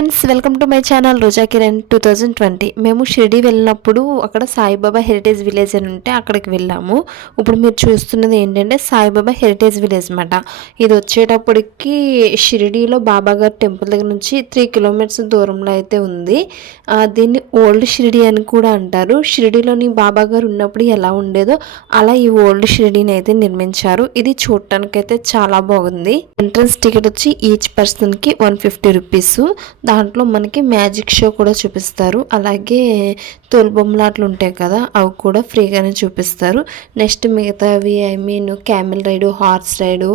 Friends, welcome to my channel Roja Kiran 2020. మేము షిరిడి వెళ్ళినప్పుడు అక్కడ సాయిబాబా హెరిటేజ్ విలేజ్ అని ఉంటే అక్కడికి వెళ్ళాము. ఇప్పుడు మీరు చూస్తున్నది ఏంటంటే సాయిబాబా హెరిటేజ్ విలేజ్ అన్నమాట. ఇది వచ్చేటప్పటికి షిరిడీలో బాబాగారు టెంపుల్ దగ్గర నుంచి 3 కిలోమీటర్స్ దూరంలో అయితే ఉంది. దీన్ని ఓల్డ్ షిరిడి అని కూడా అంటారు. షిరిడీలోని బాబాగారు ఉన్నప్పుడు ఎలా ఉండేదో అలా ఈ ఓల్డ్ షిరిడీని అయితే నిర్మించారు. ఇది చూడటానికైతే చాలా బాగుంది. ఎంట్రన్స్ టికెట్ వచ్చి ఈచ్ పర్సన్కి 150 రూపీస్. దాంట్లో మనకి మ్యాజిక్ షో కూడా చూపిస్తారు. అలాగే తోలుబొమ్మలాట్లు ఉంటాయి కదా, అవి కూడా ఫ్రీగానే చూపిస్తారు. నెక్స్ట్ మిగతావి camel ride, horse ride,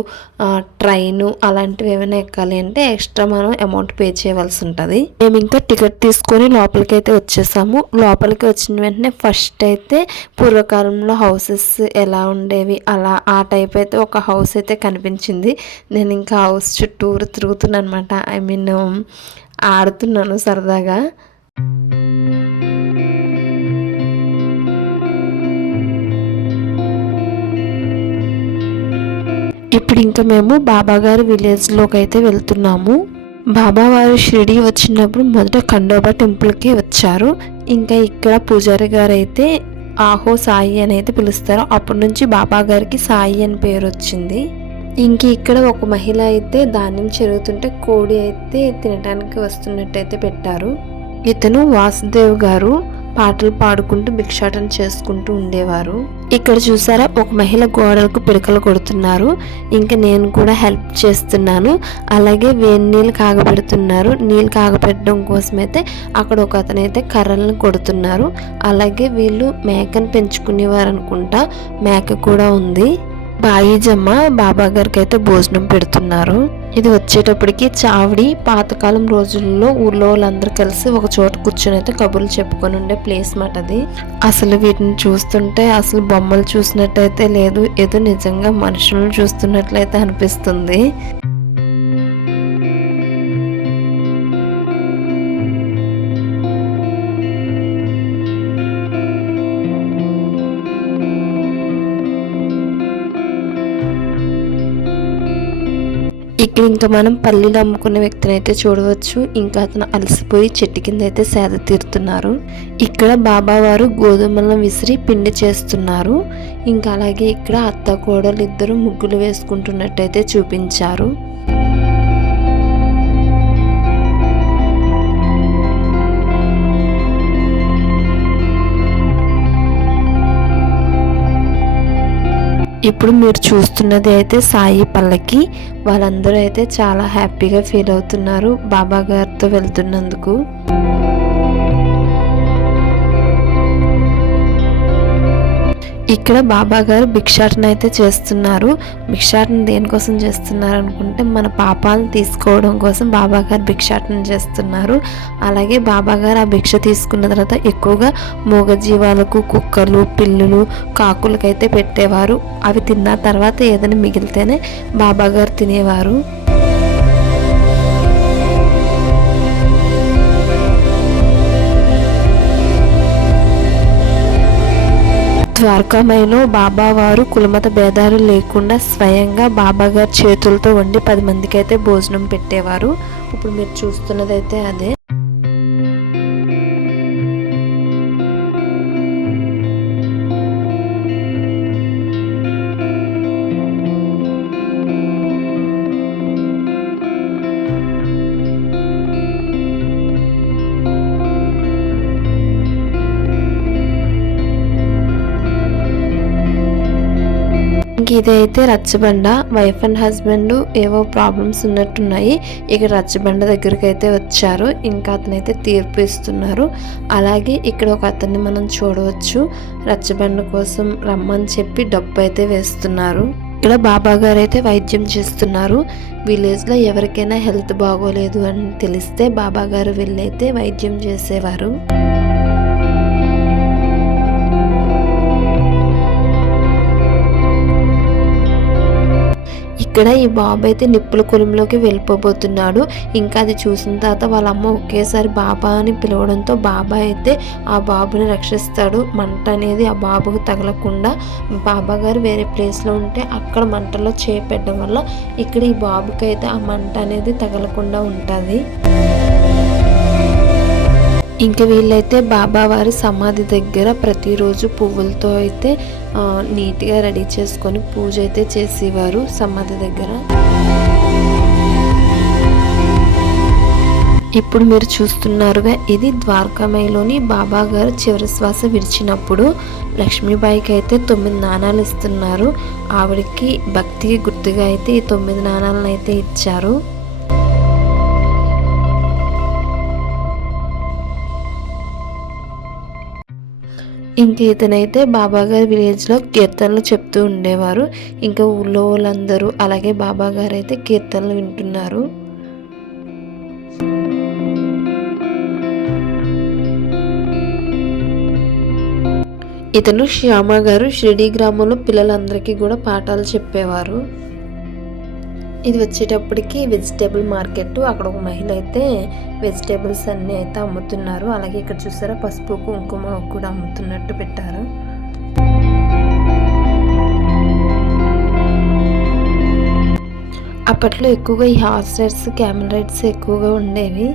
train అలాంటివి ఏమైనా ఎక్కాలి అంటే ఎక్స్ట్రా మనం అమౌంట్ పే చేయవలసి ఉంటుంది. మేము ఇంకా టికెట్ తీసుకొని లోపలికి అయితే వచ్చేసాము. లోపలికి వచ్చిన వెంటనే ఫస్ట్ అయితే పూర్వకాలంలో హౌసెస్ ఎలా ఉండేవి అలా ఆ టైప్ అయితే ఒక హౌస్ అయితే కనిపించింది. నేను ఇంకా హౌస్ చుట్టూరు తిరుగుతున్నాను అనమాట. ఆడుతున్నాను సరదాగా. ఇప్పుడు ఇంకా మేము బాబాగారి విలేజ్లోకి అయితే వెళ్తున్నాము. బాబావారు షిరిడి వచ్చినప్పుడు మొదట ఖండోబా టెంపుల్కి వచ్చారు. ఇంకా ఇక్కడ పూజారి గారు అయితే ఆహో సాయి అని అయితే పిలుస్తారు. అప్పటి నుంచి బాబా గారికి సాయి అని పేరు వచ్చింది. ఇంక ఇక్కడ ఒక మహిళ అయితే ధాన్యం చెరుగుతుంటే కోడి అయితే తినడానికి వస్తున్నట్టయితే పెట్టారు. ఇతను వాసుదేవ్ గారు పాటలు పాడుకుంటూ భిక్షాటన చేసుకుంటూ ఉండేవారు. ఇక్కడ చూసారా, ఒక మహిళ గోడలకు పిడకలు కొడుతున్నారు. ఇంకా నేను కూడా హెల్ప్ చేస్తున్నాను. అలాగే వేడి నీళ్ళు కాగబెడుతున్నారు. నీళ్ళు కాగబెట్టడం కోసం అయితే అక్కడ ఒక అతను అయితే కర్రలను కొడుతున్నారు. అలాగే వీళ్ళు మేకను పెంచుకునేవారు అనుకుంటా, మేక కూడా ఉంది. బాయిజమ్మ బాబా గారికి అయితే భోజనం పెడుతున్నారు. ఇది వచ్చేటప్పటికి చావడి. పాతకాలం రోజుల్లో ఊర్లో వాళ్ళందరూ కలిసి ఒక చోట కూర్చొని అయితే కబుర్లు చెప్పుకొని ఉండే ప్లేస్ మాట అది. అసలు వీటిని చూస్తుంటే అసలు బొమ్మలు చూసినట్టయితే లేదు, ఏదో నిజంగా మనుషులను చూస్తున్నట్లయితే అనిపిస్తుంది. ఇక్కడ ఇంకా మనం పల్లీలు అమ్ముకునే వ్యక్తిని అయితే చూడవచ్చు. ఇంకా అతను అలసిపోయి చెట్టు కింద అయితే సేద తీరుతున్నారు. ఇక్కడ బాబావారు గోధుమలను విసిరి పిండి చేస్తున్నారు. ఇంకా అలాగే ఇక్కడ అత్త కోడలు ఇద్దరు ముగ్గులు వేసుకుంటున్నట్టయితే చూపించారు. ఇప్పుడు మీరు చూస్తున్నది అయితే సాయి పల్లకి. వాళ్ళందరూ అయితే చాలా హ్యాపీగా ఫీల్ అవుతున్నారు బాబా గారితో వెళ్తున్నందుకు. ఇక్కడ బాబా గారు భిక్షాటన అయితే చేస్తున్నారు. భిక్షాటన దేనికోసం చేస్తున్నారు అనుకుంటే మన పాపాలను తీసుకోవడం కోసం బాబా గారు భిక్షాటన చేస్తున్నారు. అలాగే బాబా గారు ఆ భిక్ష తీసుకున్న తర్వాత ఎక్కువగా మూగజీవాలకు, కుక్కలు, పిల్లులు, కాకులకైతే పెట్టేవారు. అవి తిన్న తర్వాత ఏదైనా మిగిలితేనే బాబా గారు తినేవారు. ద్వారకామాయిలో బాబావారు కులమత భేదాలు లేకుండా స్వయంగా బాబాగారు చేతులతో వండి 10 మందికి అయితే భోజనం పెట్టేవారు. ఇప్పుడు మీరు చూస్తున్నదైతే అదే. ఇదైతే రచ్చబండ. వైఫ్ అండ్ హస్బెండ్ ఏవో ప్రాబ్లమ్స్ ఉన్నట్టున్నాయి. ఇక్కడ రచ్చబండ దగ్గరికి అయితే వచ్చారు. ఇంకా అతనైతే తీర్పు ఇస్తున్నారు. అలాగే ఇక్కడ ఒక అతన్ని మనం చూడవచ్చు. రచ్చబండ కోసం రమ్మని చెప్పి డబ్బు అయితే వేస్తున్నారు. ఇక్కడ బాబా గారు అయితే వైద్యం చేస్తున్నారు. విలేజ్లో ఎవరికైనా హెల్త్ బాగోలేదు అని తెలిస్తే బాబా గారు వెళ్ళైతే వైద్యం చేసేవారు. ఇక్కడ ఈ బాబు అయితే నిప్పుల కొలుంలోకి వెళ్ళిపోబోతున్నాడు. ఇంకా అది చూసిన తర్వాత వాళ్ళ అమ్మ ఒకేసారి బాబా అని పిలవడంతో బాబా అయితే ఆ బాబుని రక్షిస్తాడు. మంట అనేది ఆ బాబుకు తగలకుండా బాబా గారు వేరే ప్లేస్లో ఉంటే అక్కడ మంటలో చేపెట్టడం వల్ల ఇక్కడ ఈ బాబుకి అయితే ఆ మంట అనేది తగలకుండా ఉంటుంది. ఇంకా వీళ్ళైతే బాబావారి సమాధి దగ్గర ప్రతిరోజు పువ్వులతో అయితే నీట్గా రెడీ చేసుకొని పూజ అయితే చేసేవారు సమాధి దగ్గర. ఇప్పుడు మీరు చూస్తున్నారుగా, ఇది ద్వారకామాయిలోని బాబా గారు చివరి శ్వాస విడిచినప్పుడు లక్ష్మీబాయికి అయితే 9 నాణాలు ఇస్తున్నారు. ఆవిడకి భక్తికి గుర్తుగా అయితే ఈ 9 నాణాలను అయితే ఇచ్చారు. ఇంక ఇతనైతే బాబాగారి విలేజ్లో కీర్తనలు చెప్తూ ఉండేవారు. ఇంకా ఊళ్ళో వాళ్ళందరూ అలాగే బాబాగారు అయితే కీర్తనలు వింటున్నారు. ఇతను శ్యామ గారు షిరిడి గ్రామంలో పిల్లలందరికీ కూడా పాఠాలు చెప్పేవారు. ఇది వచ్చేటప్పటికి వెజిటేబుల్ మార్కెట్. అక్కడ ఒక మహిళ అయితే వెజిటేబుల్స్ అన్నీ అయితే అమ్ముతున్నారు. అలాగే ఇక్కడ చూసారా పసుపు కుంకుమ కూడా అమ్ముతున్నట్టు పెట్టారు. అప్పట్లో ఎక్కువగా ఈ హార్స్ రైడ్స్, క్యామెల్ రైడ్స్ ఎక్కువగా ఉండేవి.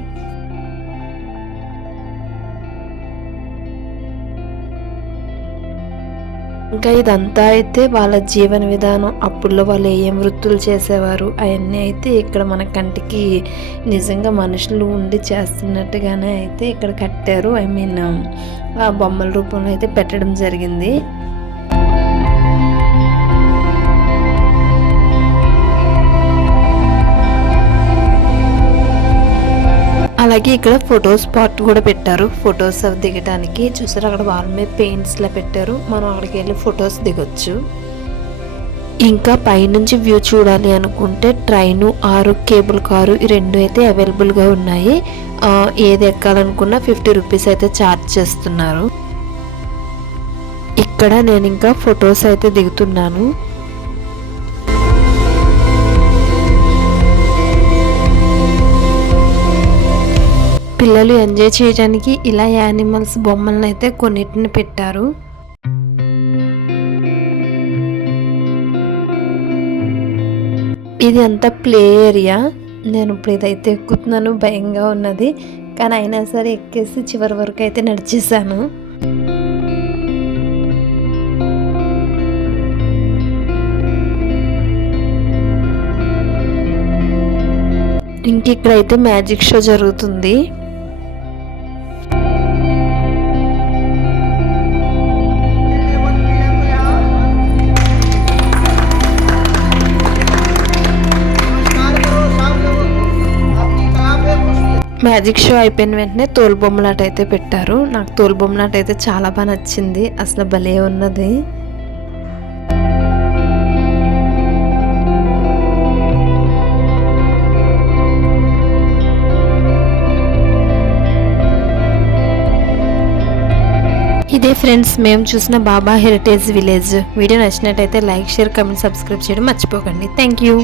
ఇంకా ఇదంతా అయితే వాళ్ళ జీవన విధానం, అప్పుల్లో వాళ్ళు ఏం వృత్తులు చేసేవారు అవన్నీ అయితే ఇక్కడ మన కంటికి నిజంగా మనుషులు ఉండి చేస్తున్నట్టుగానే అయితే ఇక్కడ కట్టారు. ఆ బొమ్మల రూపంలో అయితే పెట్టడం జరిగింది. అలాగే ఇక్కడ ఫోటో స్పాట్ కూడా పెట్టారు, ఫొటోస్ అవి దిగడానికి. చూసారు అక్కడ వాళ్ళ మీద పెయింట్స్లా పెట్టారు, మనం అక్కడికి వెళ్ళి ఫొటోస్ దిగొచ్చు. ఇంకా పైనుంచి వ్యూ చూడాలి అనుకుంటే ట్రైను ఆరు కేబుల్ కారు ఈ రెండు అయితే అవైలబుల్గా ఉన్నాయి. ఏది ఎక్కాలనుకున్నా 50 రూపీస్ అయితే ఛార్జ్ చేస్తున్నారు. ఇక్కడ నేను ఇంకా ఫొటోస్ అయితే దిగుతున్నాను. పిల్లలు ఎంజాయ్ చేయడానికి ఇలా యానిమల్స్ బొమ్మలను అయితే కొన్నిటిని పెట్టారు. ఇది అంతా ప్లే ఏరియా. నేను ఇప్పుడు ఇదైతే ఎక్కుతున్నాను, భయంగా ఉన్నది, కానీ అయినా సరే ఎక్కేసి చివరి వరకు అయితే నడిచేసాను. ఇంక ఇక్కడైతే మ్యాజిక్ షో జరుగుతుంది. మ్యాజిక్ షో అయిపోయిన వెంటనే తోలుబొమ్మలాట అయితే పెట్టారు. నాకు తోలుబొమ్మలాట అయితే చాలా బాగా నచ్చింది, అసలు భలే ఉన్నది. ఇదే ఫ్రెండ్స్ మేము చూసిన బాబా హెరిటేజ్ విలేజ్. వీడియో నచ్చినట్టయితే లైక్, షేర్, కామెంట్, సబ్స్క్రైబ్ చేయడం మర్చిపోకండి. Thank you.